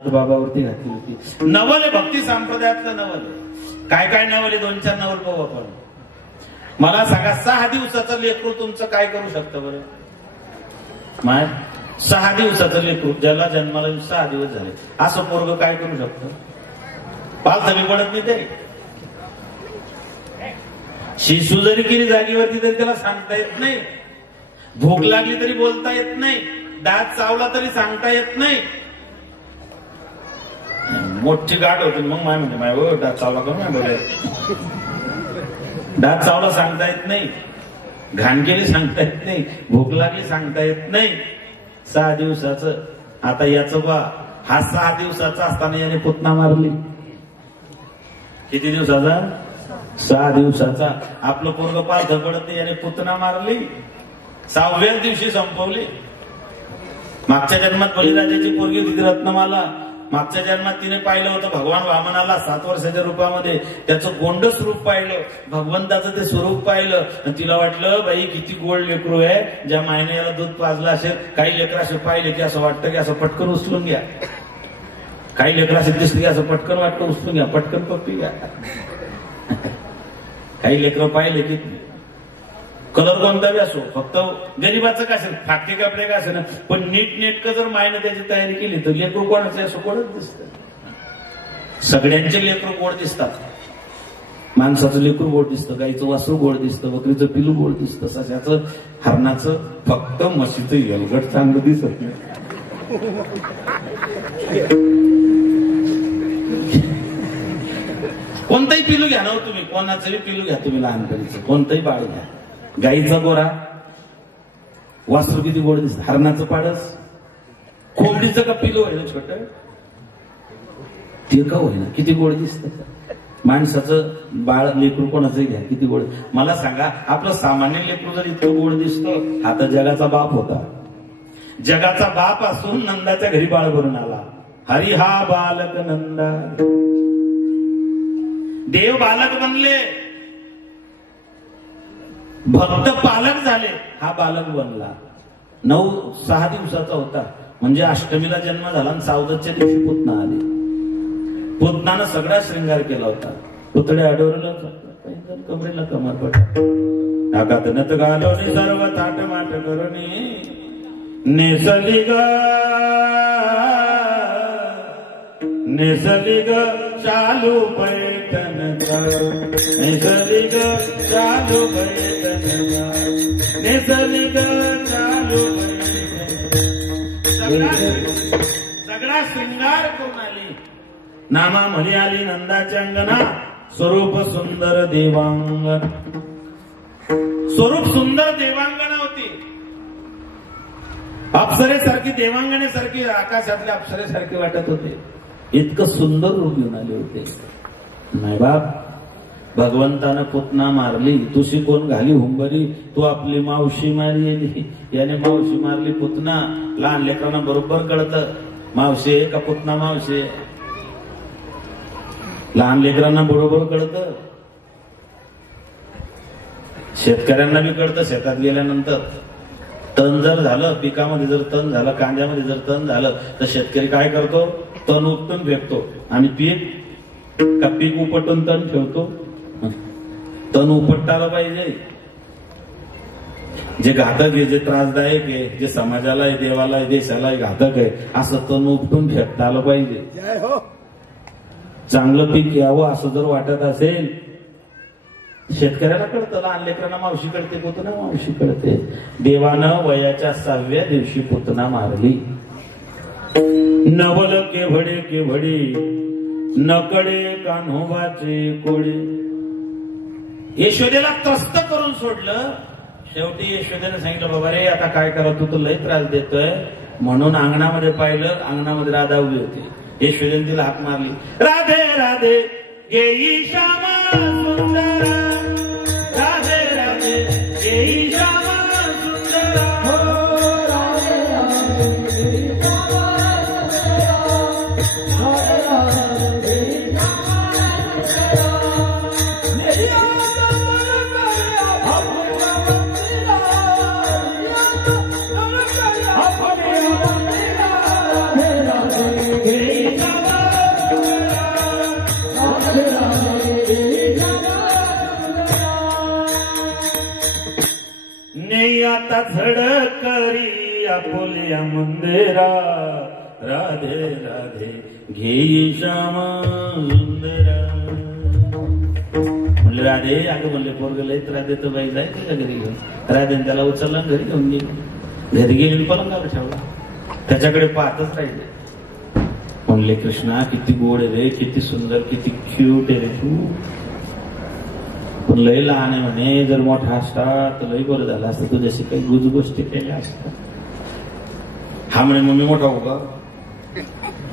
बाबावरती घातली होती. नवल आहे, भक्ती संप्रदायातलं नवल आहे. काय काय नवल आहे, 2-4 नवल पाहू आपण. मला सांगा, 6 दिवसाचं लेकरू तुमचं काय करू शकतं बरं? माय 6 दिवसाचं लेकरू, ज्याला जन्माला 6 दिवस झाले, असं पोरग काय करू शकतं? पाल तरी पडत नाही तरी. शिशू जरी केली जागेवरती तरी त्याला सांगता येत नाही. भूक लागली तरी बोलता येत नाही. दात चावला तरी सांगता येत नाही. मोठी गाठ होती मग माय म्हणजे माय दात चावला करून नाही बोलायचं. दात चावला सांगता येत नाही. घाण केली सांगता येत नाही. भूक लागली सांगता येत नाही. 6 दिवसाचं. आता याचं बा, हा 6 दिवसाचा असताना याने पुतना मारली. किती दिवसाचा? 6 दिवसाचा. आपलं पोरग पाल धपडत नाही, याने पुतना मारली. 6व्या दिवशी संपवली. मागच्या जन्मात बळीराजाची पोरगी होती रत्नमाला. मागच्या जन्मात तिने पाहिलं होतं भगवान वामनाला 7 वर्षाच्या रूपामध्ये. त्याचं गोंडस रूप पाहिलं, भगवंताचं ते स्वरूप पाहिलं. आणि तिला वाटलं, बाई किती गोड लेकरू आहे, ज्या मायने याला दूध पाजलं असेल. काही लेकर असे पाहिले की असं वाटतं की असं पटकन उचलून घ्या. काही लेकर असे दिसले की असं पटकन वाटतं उचलून घ्या, पटकन पप्पी घ्या. काही लेकर पाहिले की कलर कोणता बी असो, फक्त गरीबाचं काय असेल, फाटके कपडे काय असेल, पण नीट नेटकं जर मायनं त्याची तयारी केली तर लेकरू कोणाचं असं कोणच दिसत. सगळ्यांचे लेकरू गोड दिसतात. माणसाचं लेकरू गोड दिसतं, गाईचं वासरू गोड दिसतं, बकरीचं पिलू गोड दिसतं, सशाचं हरणाचं, फक्त म्हशीचं येलगट चांगलं दिसत नाही. कोणतंही पिलू घ्या ना तुम्ही, कोणाचंही पिलू घ्या तुम्ही, लहानपणीचं कोणतंही बाळ घ्या. गाईचा गोरा, वासरू किती गोड दिसत, हरणाचं पाडस, कोंबडीचं का पिलू आहे ना छोट, ते का होईना किती गोड दिसत. माणसाचं बाळ लेकरू कोणाचंही घ्या किती गोड. मला सांगा, आपलं सामान्य लेकरू जर इतकं गोड दिसतं, हा तर जगाचा बाप होता. जगाचा बाप असून नंदाच्या घरी बाळ भरून आला. हरी हा बालक नंदा. देव बालक बनले, भक्त पालक झाले, हा बालक बनला. 6 दिवसाचा होता, म्हणजे अष्टमीला जन्म झाला आणि 14च्या दिवशी पुतना आली. पुतनानं सगळा श्रृंगार केला होता. पुतळे अडवरला, कमरेला कमर पडला, नाकात नथ घालवणी, सर्व थाट माट करुणी, नेसली ग नेसली ग चालू पैठण, नेसली ग चालू पैठण, नेसली ग चालू पैठण. सगळा श्रृंगार करून आली. नामा म्हणी आली नंदाच्या अंगणा, स्वरूप सुंदर देवांगण. स्वरूप सुंदर देवांगणा होती. अप्सरेसारखी, देवांगणेसारखी, आकाशातल्या अप्सरेसारखी वाटत होते. इतकं सुंदर रूप घेऊन आले होते. नाही बाप, भगवंतानं पुतना मारली, तुझी कोण घाली हुंबरी, तू आपली मावशी मारली. याने मावशी मारली पुतना. लहान लेकरांना बरोबर कळतं मावशी का पुतना मावशी. लहान लेकरांना बरोबर कळतं, शेतकऱ्यांना बी कळतं. शेतात गेल्यानंतर तण जर झालं, पिकामध्ये जर तण झालं, कांद्यामध्ये जर तण झालं, तर शेतकरी काय करतो, तण उपटून फेकतो. आणि पीक उपटून तण ठेवतो. तण उपटायला पाहिजे. जे घातक आहे, जे त्रासदायक आहे, जे समाजाला आहे, देवाला आहे, देशाला आहे, घातक आहे, असं तण उपटून फेकता आलं पाहिजे. चांगलं पीक यावं असं जर वाटत असेल, शेतकऱ्याला कळतं. लहान लेकरांना मावशी कळते, पुतना मावशी कळते. देवानं वयाच्या 6व्या दिवशी पुतना मारली. नवल केवढे केवढे, नकडे कान्होबाचे कोडे. यशोदेला त्रस्त करून सोडलं. शेवटी यशोदेने सांगितलं, बाबा रे आता काय करा, तू तर लय त्रास देतोय. म्हणून अंगणामध्ये पाहिलं, अंगणामध्ये राधा उभी होती. यशोदेने तिला हाक मारली, राधे राधे गेई श्यामा सुंदर, राधे राधे गेई श्यामा सुंदर, हो राधे राधे Hey आता झडकरी आपुल्या मंदिरा राधे राधे घेई श्याम सुंदरा. म्हणले राधे अगं म्हणले पोरग लयत राधे तर बाई जाय तुझ्या घरी घेऊन. राधेने त्याला उचलला घरी घेऊन गेली. घरी गेली पलंगावर ठेवला. त्याच्याकडे पाहतच राहिले. म्हणले कृष्णा किती गोड आहे रे, किती सुंदर, किती क्यूट आहे रे तू. पण लय लहान आहे म्हणे, जर मोठा असता तर लय बरं झालं असतं, तुझ्याशी काही गुज गोष्टी केल्या असतात. हा म्हणे मग मी मोठा हो का.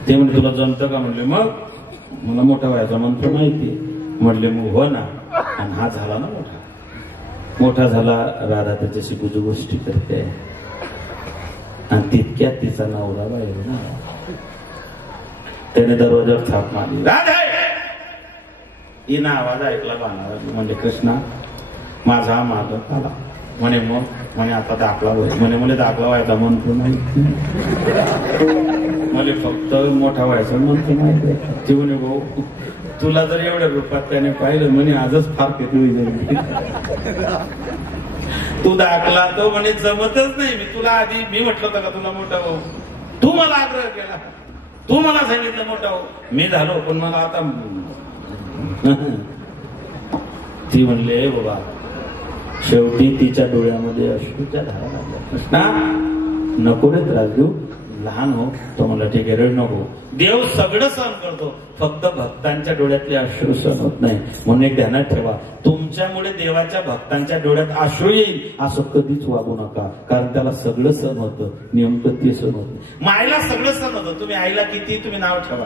ते म्हणजे तुला जमतं का. म्हणले मग मला मोठा व्हायचा मंत्र माहिती. म्हणले मग हो ना. आणि हा झाला ना मोठा. मोठा झाला. राधा त्याच्याशी गुज गोष्टी करते आणि तितक्यात तिचा नवरा बाहेर ना. त्याने दरवाजावर थाप मारली. राधा हिनं आवाज ऐकला बाणाला. म्हणजे कृष्णा माझा हा मागत आला. म्हणे मग म्हणे आता दाखला होईल. म्हणे दाखला व्हायचा म्हणतो माहिती. मला फक्त मोठा व्हायचा म्हणतो माहिती. ती म्हणे भाऊ तुला जर एवढ्या रूपात त्याने पाहिलं म्हणे आजच फार केली जाईल. तू दाखला तो म्हणे जमतच नाही. मी तुला आधी मी म्हटलं होतं का तुला मोठा भाऊ. तू मला आग्रह केला. तू मला सांगितलं मोठा भाऊ. मी झालो पण मला आता. ती म्हणले बाबा शेवटी तिच्या डोळ्यामध्ये अश्रूच्या धारा लागल्या. कृष्णा नको रे त्रास देऊ. लहान हो. तो म्हणला ठीक आहे रड नको. देव सगळं सहन करतो, फक्त भक्तांच्या डोळ्यातले अश्रू सहन होत नाही. म्हणून एक ध्यानात ठेवा, तुमच्यामुळे देवाच्या भक्तांच्या डोळ्यात अश्रू येईल असं कधीच वागू नका. कारण त्याला सगळं सहन होतं, नेमकं ते सहन होतं. मायला सगळं सहन होतं. तुम्ही आईला किती तुम्ही नाव ठेवा.